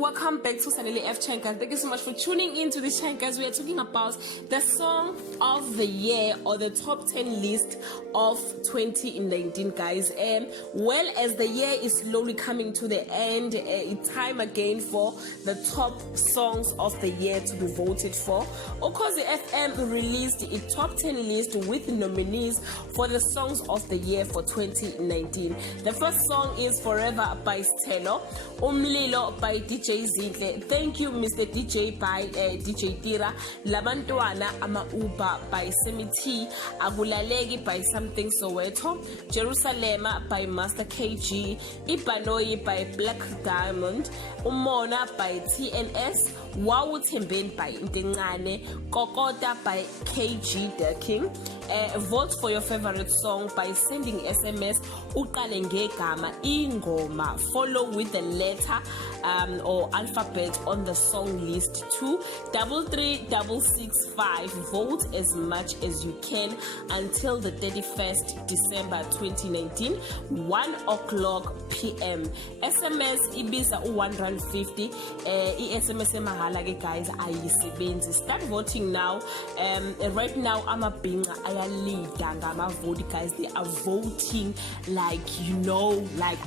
welcome back to Sanele F Chankers. Thank you so much for tuning in to the Chankers. We are talking about the song of the year, or the top 10 list of 2019, guys. Well, as the year is slowly coming to the end, it's time again for the top songs of the year to be voted for. Ukhozi FM released a top 10 list with nominees for the songs of the year for 2019. The first song is Forever by Stelo, Umlilo by DJ Zinhle, Thank You Mr. DJ by DJ Tira, Labantwana Ama Uba by Semi T, Agulalegi by Something Soweto, Jerusalema by Master KG, Ipanoi by Black Diamond, Umona by TNS, Wawu Tembeni by Ndingane, Kokota by KG The King. Vote for your favorite song by sending SMS uqale ngegama ingoma, follow with the letter or alphabet on the song list to 33665. Vote as much as you can until the 31st December 2019, 1 o'clock p.m. SMS ibiza u150. SMS emahala ke guys ayisebenzi. Start voting now. Right now amabhinqa ayalida ngamavoti, guys. They are voting like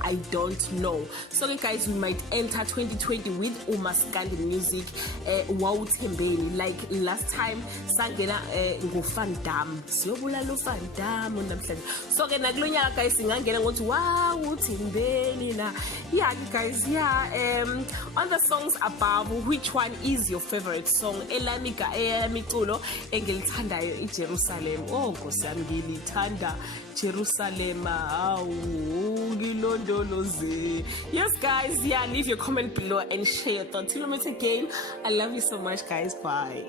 I don't know. So guys, we might enter 2020 with umaskandi music, wawuthembeni, like last time sangena nguFan Dam, siyobulala uFan Dam namhlanje. So ke nakulonyaka guys singangena ngothi wawuthembeni na. Yeah guys, on the songs above, which one is your favorite song? Elamika eyamiculo engilithandayo iJerusalem. Oh Nkosi yami ngilithanda Jerusalem. Yes guys, leave your comment below and share your thoughts. Till we meet again, I love you so much guys. Bye.